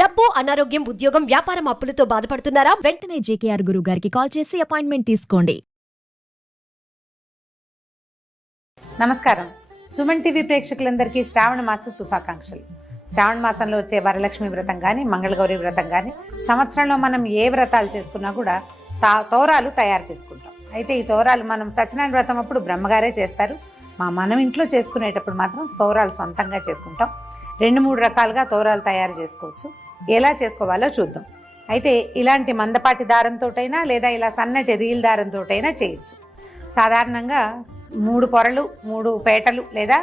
డబ్బు, అనారోగ్యం, ఉద్యోగం, వ్యాపారం అప్పులతో బాధపడుతున్నారా? వెంటనే జేకేఆర్ గురువు గారికి కాల్ చేసి అపాయింట్మెంట్ తీసుకోండి. నమస్కారం. సుమన్ టీవీ ప్రేక్షకులందరికీ శ్రావణ మాస శుభాకాంక్షలు. శ్రావణ మాసంలో వచ్చే వరలక్ష్మి వ్రతం కానీ, మంగళగౌరి వ్రతం కానీ, సంవత్సరంలో మనం ఏ వ్రతాలు చేసుకున్నా కూడా తోరాలు తయారు చేసుకుంటాం. అయితే ఈ తోరాలు మనం సత్యనారాయణ వ్రతం అప్పుడు బ్రహ్మగారే చేస్తారు. మనం ఇంట్లో చేసుకునేటప్పుడు మాత్రం తోరాలు సొంతంగా చేసుకుంటాం. 2-3 రకాలుగా తోరాలు తయారు చేసుకోవచ్చు. ఎలా చేసుకోవాలో చూద్దాం. అయితే ఇలాంటి మందపాటి దారంతోటైనా లేదా ఇలా సన్నటి రీల్ దారంతోటైనా చేయొచ్చు. సాధారణంగా 3 పొరలు, 3 పేటలు లేదా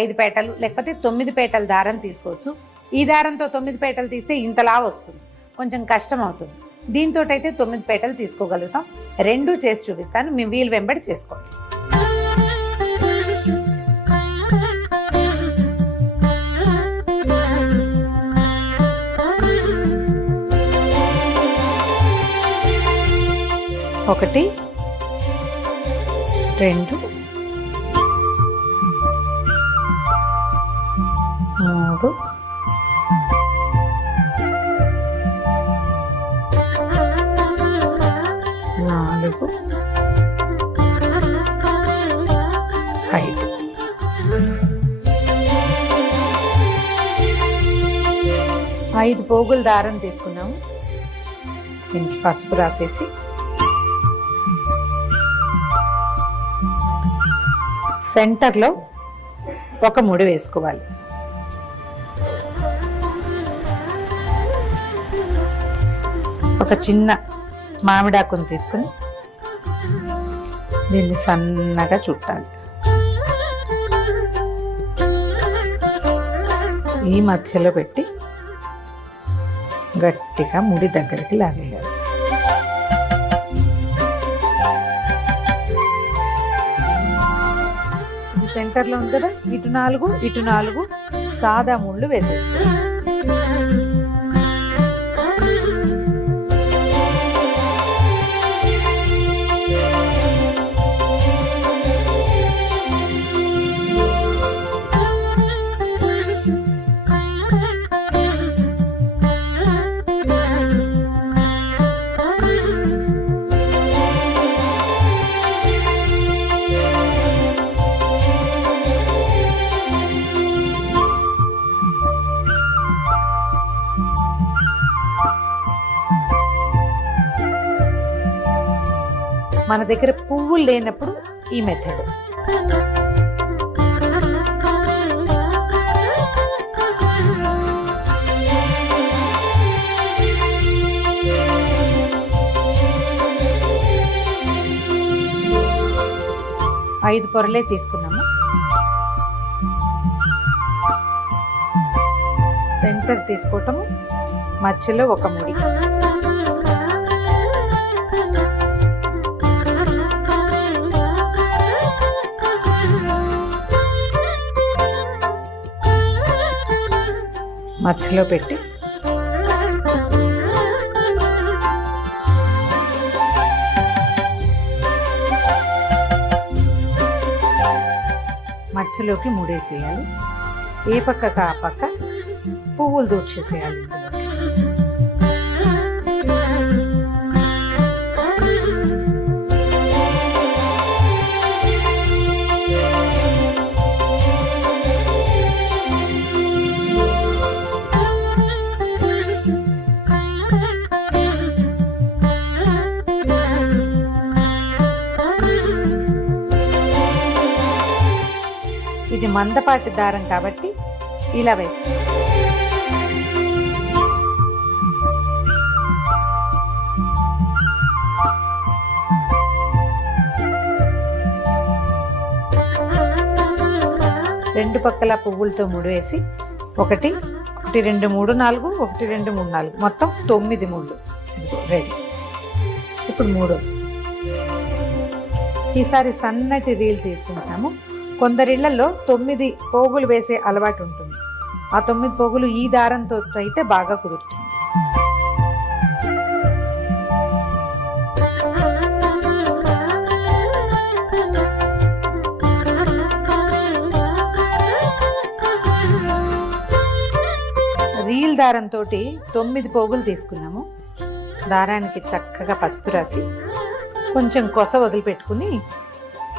5 పేటలు లేకపోతే 9 పేటల దారం తీసుకోవచ్చు. ఈ దారంతో 9 పేటలు తీస్తే ఇంతలా వస్తుంది, కొంచెం కష్టం అవుతుంది. దీంతో అయితే 9 పేటలు తీసుకోగలుగుతాం. 2 చేసి చూపిస్తాను, మీ వీలు వెంబడి చేసుకోండి. ఒకటి, 2, 3, 4, 5. 5 పోగుల దారం తీసుకున్నాము. దీనికి పసుపు రాసేసి సెంటర్లో ఒక ముడి వేసుకోవాలి. ఒక చిన్న మామిడాకును తీసుకుని దీన్ని సన్నగా చుట్టాలి. ఈ మధ్యలో పెట్టి గట్టిగా ముడి దగ్గరికి లాగేయాలి. సెంటర్లో ఉంది కదా, ఇటు 4 సాదా ముళ్ళు వేసేస్తాం. మన దగ్గర పువ్వులు లేనప్పుడు ఈ మెథడ్. ఐదు పొరలే తీసుకున్నాము. సెంటర్ తీసుకోవటము, మధ్యలో ఒక ముడి. మధ్యలో పెట్టి మధ్యలోకి ముడేసేయాలి. ఏ పక్కకు ఆ పక్క పువ్వులు దూర్చేసేయాలి. ఇది మందపాటి దారం కాబట్టి ఇలా వేస్తాం. రెండు పక్కల పువ్వులతో ముడివేసి 1 2 3 4 1 2 3 4 మొత్తం 9 ముళ్ళు రెడీ. ఇప్పుడు 3. ఈసారి సన్నటి రీల్ తీసుకుంటాము. కొందరిళ్లలో 9 పోగులు వేసే అలవాటు ఉంటుంది. ఆ 9 పోగులు ఈ దారంతో అయితే బాగా కుదురుతుంది. రీల్ సింగిల్ దారంతో 9 పోగులు తీసుకున్నాము. దారానికి చక్కగా పసుపు రాసి కొంచెం కొస వదిలిపెట్టుకుని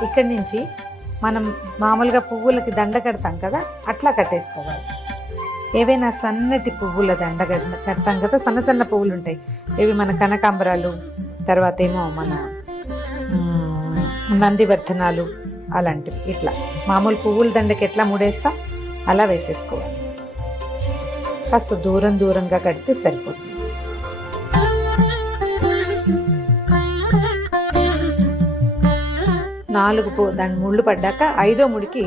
ఇక్కడి నుంచి మనం మామూలుగా పువ్వులకి దండ కడతాం కదా, అట్లా కట్టేసుకోవాలి. ఏవైనా సన్నటి పువ్వుల దండ కడతాం కదా, సన్న సన్న పువ్వులు ఉంటాయి, ఇవి మన కనకాంబరాలు, తర్వాత ఏమో మన నందివర్ధనాలు అలాంటివి. ఇట్లా మామూలు పువ్వుల దండకి ఎట్లా ముడేస్తాం అలా వేసేసుకోవాలి. కాస్త దూరంగా కడితే సరిపోతుంది. దాని ముళ్ళు పడ్డాక 5వ ముడికి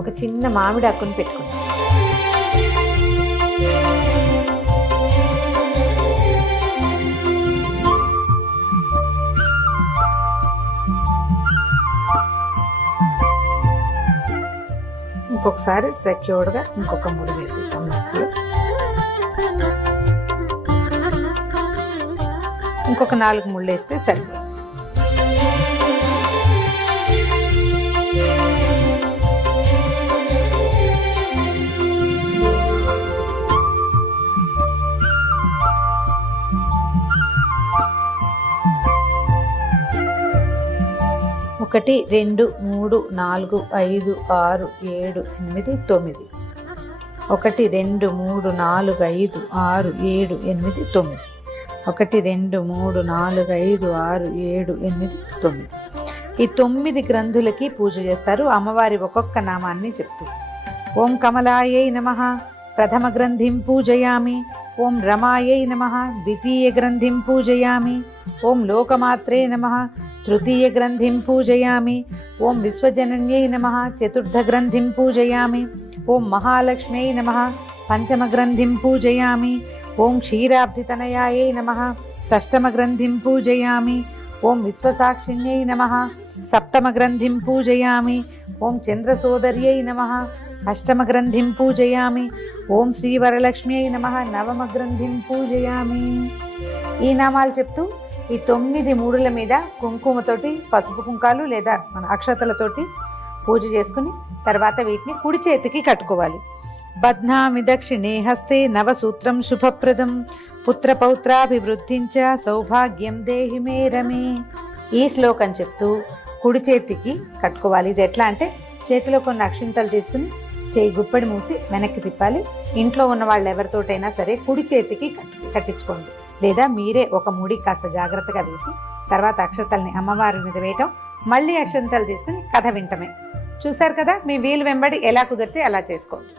ఒక చిన్న మామిడి ఆకుని పెట్టుకుంటాం. ఇంకొకసారి సెక్యూర్డ్గా ఇంకొక ముడి వేసేద్దాం. ఇంకొక 4 ముళ్ళు వేస్తే సరిపోతుంది. ఒకటి 2 3 4 5 6 7 8 9. 1 2 3 4 5 6 7 8 9. 1 2 3 4 5 6 7 8 9. ఈ 9 గ్రంథులకి పూజ చేస్తారు. అమ్మవారి ఒక్కొక్క నామాన్ని చెప్తూ ఓం కమలాయై నమః ప్రథమ గ్రంథిం పూజయామి, ఓం రమాయై నమః ద్వితీయ గ్రంథిం పూజయామి, ఓం లోకమాత్రే నమః తృతీయ గ్రంథిం పూజయామి, ఓం విశ్వజనన్యై నమః చతుర్థ గ్రంథిం పూజయామి, ఓం మహాలక్ష్మ్యై నమః పంచమ గ్రంథిం పూజయామి, ఓం క్షీరాబ్ధితనయాయై నమః షష్టమ గ్రంథిం పూజయామి, ఓం విశ్వసాక్షిణ్యై నమః సప్తమ గ్రంథిం పూజయామి, ఓం చంద్రసోదర్యై నమః అష్టమ గ్రంథిం పూజయామి, ఓం శ్రీవరలక్ష్మ్యై నమః నవమ గ్రంథిం పూజయామి. ఈ నామాలు చెప్తూ ఈ 9 మూడుల మీద కుంకుమతోటి, పసుపు కుంకాలు లేదా మన అక్షతలతోటి పూజ చేసుకుని తర్వాత వీటిని కుడి చేతికి కట్టుకోవాలి. బధ్నామి దక్షిణే హస్తే నవసూత్రం శుభప్రదం పుత్రపౌత్రాభివృద్ధించ సౌభాగ్యం దేహి మే రమే. ఈ శ్లోకం చెప్తూ కుడి చేతికి కట్టుకోవాలి. ఇది ఎట్లా అంటే చేతిలో కొన్ని అక్షింతలు తీసుకుని చేయి గుప్పడి మూసి వెనక్కి తిప్పాలి. ఇంట్లో ఉన్న వాళ్ళు ఎవరితోటైనా సరే కుడి చేతికి కట్టించుకోండి, లేదా మీరే ఒక ముడి కాస్త జాగ్రత్తగా వేసి తర్వాత అక్షతల్ని అమ్మవారి మీద వేయటం, మళ్ళీ అక్షంతలు తీసుకుని కథ వింటమే. చూశారు కదా, మీ వీలు వెంబడి ఎలా కుదిరితే అలా చేసుకోండి.